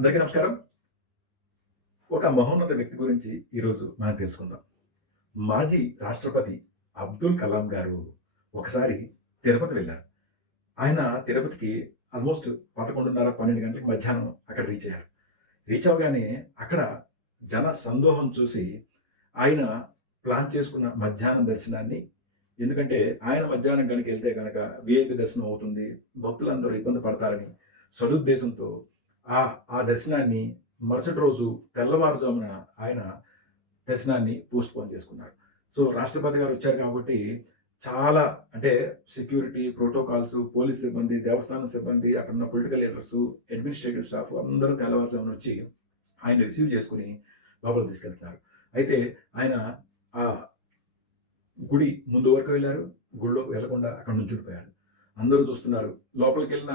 అందరికీ నమస్కారం. ఒక మహోన్నత వ్యక్తి గురించి ఈరోజు మనం తెలుసుకుందాం. మాజీ రాష్ట్రపతి అబ్దుల్ కలాం గారు ఒకసారి తిరుపతి వెళ్ళారు. ఆయన తిరుపతికి ఆల్మోస్ట్ పదకొండున్నర పన్నెండు గంటలకు మధ్యాహ్నం అక్కడ రీచ్ అయ్యారు. రీచ్ అవగానే అక్కడ జన సందోహం చూసి ఆయన ప్లాన్ చేసుకున్న మధ్యాహ్నం దర్శనాన్ని ఎందుకంటే ఆయన మధ్యాహ్నం కనుక వెళ్తే కనుక విఐపి దర్శనం అవుతుంది భక్తులందరూ ఇబ్బంది పడతారని సదుద్దేశంతో ఆ ఆ దర్శనాన్ని మరుసటి రోజు తెల్లవారుజామున ఆయన దర్శనాన్ని పోస్ట్ పోన్ చేసుకున్నారు. సో రాష్ట్రపతి గారు వచ్చారు కాబట్టి చాలా అంటే సెక్యూరిటీ ప్రోటోకాల్స్ పోలీస్ సిబ్బంది దేవస్థానం సిబ్బంది అక్కడ ఉన్న పొలిటికల్ లీడర్స్ అడ్మినిస్ట్రేటివ్ స్టాఫ్ అందరూ తెల్లవారుజామున వచ్చి ఆయన రిసీవ్ చేసుకుని లోపల తీసుకెళ్తున్నారు. అయితే ఆయన ఆ గుడి ముందు వరకు వెళ్ళారు గుడిలోకి వెళ్ళకుండా అక్కడ నుంచి ఉండిపోయారు అందరూ చూస్తున్నారు. లోపలికి వెళ్ళిన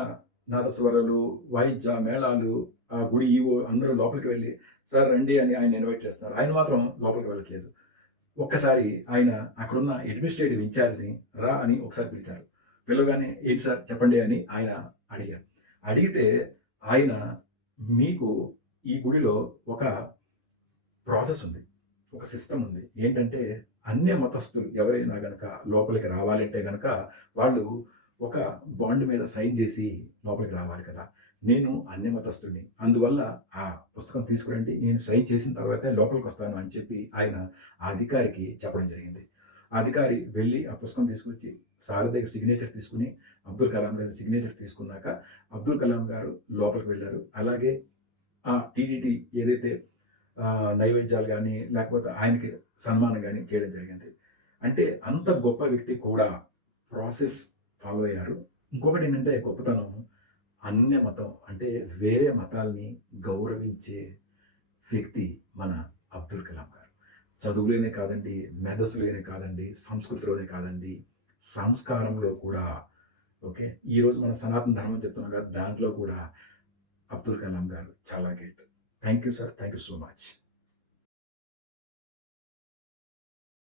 నాదస్వరాలు వాయిద్య మేళాలు ఆ గుడి ఈవో అందరూ లోపలికి వెళ్ళి సార్ రండి అని ఆయన ఇన్వైట్ చేస్తున్నారు. ఆయన మాత్రం లోపలికి వెళ్ళట్లేదు. ఒక్కసారి ఆయన అక్కడున్న అడ్మినిస్ట్రేటివ్ ఇన్ఛార్జ్ని రా అని ఒకసారి పిలిచారు. పిలవగానే ఏంటి సార్ చెప్పండి అని ఆయన అడిగారు. అడిగితే ఆయన మీకు ఈ గుడిలో ఒక ప్రాసెస్ ఉంది. ఒక సిస్టమ్ ఉంది. ఏంటంటే అన్య మతస్థులు ఎవరైనా గనక లోపలికి రావాలంటే గనక వాళ్ళు ఒక బాండ్ మీద సైన్ చేసి లోపలికి రావాలి కదా. నేను అన్య మతస్థుడిని అందువల్ల ఆ పుస్తకం తీసుకురండి. నేను సైన్ చేసిన తర్వాతే లోపలికి వస్తాను అని చెప్పి ఆయన ఆ అధికారికి చెప్పడం జరిగింది. ఆ అధికారి వెళ్ళి ఆ పుస్తకం తీసుకొచ్చి సార్ దగ్గర సిగ్నేచర్ తీసుకుని అబ్దుల్ కలాం గారి సిగ్నేచర్ తీసుకున్నాక అబ్దుల్ కలాం గారు లోపలికి వెళ్ళారు. అలాగే ఆ టీడీటీ ఏదైతే నైవేద్యాలు కానీ లేకపోతే ఆయనకి సన్మానం కానీ చేయడం జరిగింది. అంటే అంత గొప్ప వ్యక్తి కూడా ప్రాసెస్ ఫాలో అయ్యారు ఇంకొకటి ఏంటంటే గొప్పతనం అన్య మతం అంటే వేరే మతాల్ని గౌరవించే వ్యక్తి మన అబ్దుల్ కలాం గారు. చదువులోనే కాదండి మేధస్సులోనే కాదండి సంస్కృతిలోనే కాదండి సంస్కారంలో కూడా ఓకే? ఈరోజు మన సనాతన ధర్మం చెప్తున్నాం కదా దాంట్లో కూడా అబ్దుల్ కలాం గారు చాలా great thank you sir thank you so much